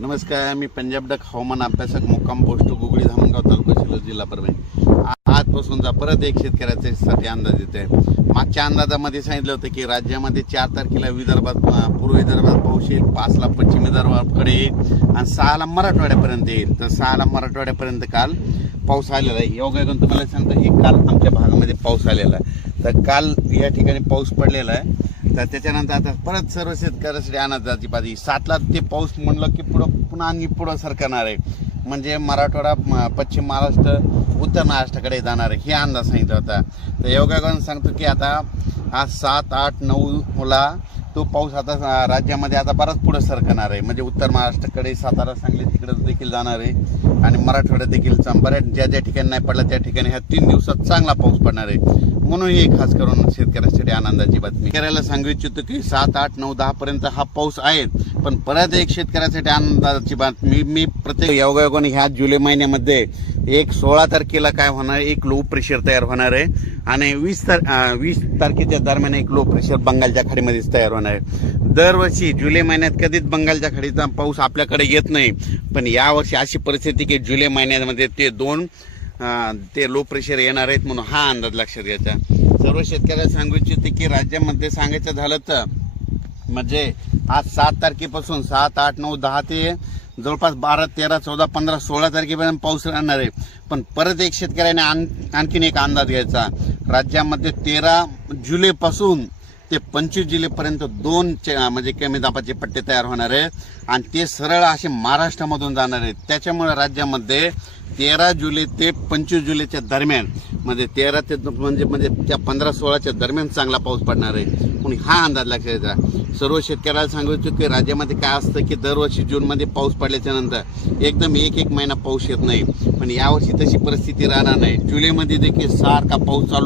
नमस्कार, मी पंजाब डक हवामान अभ्यासक मुक्काम पोस्ट गुगळी धामणगाव तालुका शिल्लोड जिल्हा परभणी. आजपासूनचा परत एक शेतकऱ्यासाठी अंदाज येत आहे. मागच्या अंदाजामध्ये सांगितलं होतं की राज्यामध्ये 4 तारखेला विदर्भात पूर्व विदर्भात पाऊस येईल, 5ला पश्चिम विदर्भाकडे येईल आणि 6ला मराठवाड्यापर्यंत येईल. तर 6ला मराठवाड्यापर्यंत काल पाऊस आलेला आहे. योगायोगाने तुम्हाला सांगतो की काल आमच्या भागामध्ये पाऊस आलेला आहे. तर काल या ठिकाणी पाऊस पडलेला आहे. तर त्याच्यानंतर आता परत सर्व शेतकऱ्यासाठी अंदाजाची बाजी 7ला ते पाऊस म्हणलं की पुन्हा आणि पुढं सरकणार आहे. म्हणजे मराठवाडा, पश्चिम महाराष्ट्र, उत्तर महाराष्ट्राकडे जाणार आहे, हे अंदाज सांगितला होता. तर योगायोगाने सांगतो की आता आज 7, 8, 9ला तो पाऊस आता राज्यामध्ये आता बराच पुढे सरकणार आहे. म्हणजे उत्तर महाराष्ट्राकडे, सातारा, सांगली तिकडे देखील जाणार आहे आणि मराठवाड्यात देखील बऱ्याच ज्या ठिकाणी नाही पडला त्या ठिकाणी ह्या 3 दिवसात चांगला पाऊस पडणार आहे. म्हणून ही खास करून शेतकऱ्यासाठी आनंदाची बातमी. शेतकऱ्याला सांगू इच्छितो की 7, 8, 9, 10 पर्यंत हा पाऊस आहे. पण परत एक शेतकऱ्यासाठी आनंदाची बातमी. मी प्रत्येक योगायोगाने ह्या जुलै महिन्यामध्ये 16 तारखेला काय होणार, एक लो प्रेशर तयार होणार आहे आणि 20 तारखेच्या दरम्यान एक लो प्रेशर बंगालच्या खाडीमध्येच तयार होणार आहे. दरवर्षी जुलै महिन्यात कधीच बंगालच्या खाडीचा पाऊस आपल्याकडे येत नाही, पण यावर्षी अशी परिस्थिती की जुलै महिन्यामध्ये ते लो प्रेशर येणार आहेत, म्हणून हा अंदाज लक्षात घ्यायचा. सर्व शेतकऱ्याला सांगू इच्छिते की राज्यामध्ये सांगायचं झालं तर म्हणजे आज 7 तारखेपासून 7, 8, 9, 10 ते जवळपास 12, 13, 14, 15, 16 तारखेपर्यंत पाऊस राहणार आहे. पण परत एक शेतकऱ्याने आणखीन एक अंदाज घ्यायचा. राज्यामध्ये 13 जुलैपासून ते 25 जुलैपर्यंत 2 म्हणजे कमी दाबाचे पट्टे तयार होणार आहे आणि ते सरळ असे महाराष्ट्रामधून जाणार आहेत. त्याच्यामुळे राज्यामध्ये 13 जुलै ते 25 जुलैच्या दरम्यान म्हणजे 13 ते म्हणजे त्या 15-16च्या दरम्यान चांगला पाऊस पडणार आहे. म्हणून हा अंदाज लक्षात घ्यायचा. सर्व शेतकऱ्याला सांगू इच्छितो की राज्यामध्ये काय असतं की दरवर्षी जूनमध्ये पाऊस पडल्याच्या नंतर एकदम एक महिना पाऊस येत नाही, पण यावर्षी तशी परिस्थिती राहणार नाही. जुलैमध्ये देखील सारखा पाऊस चालू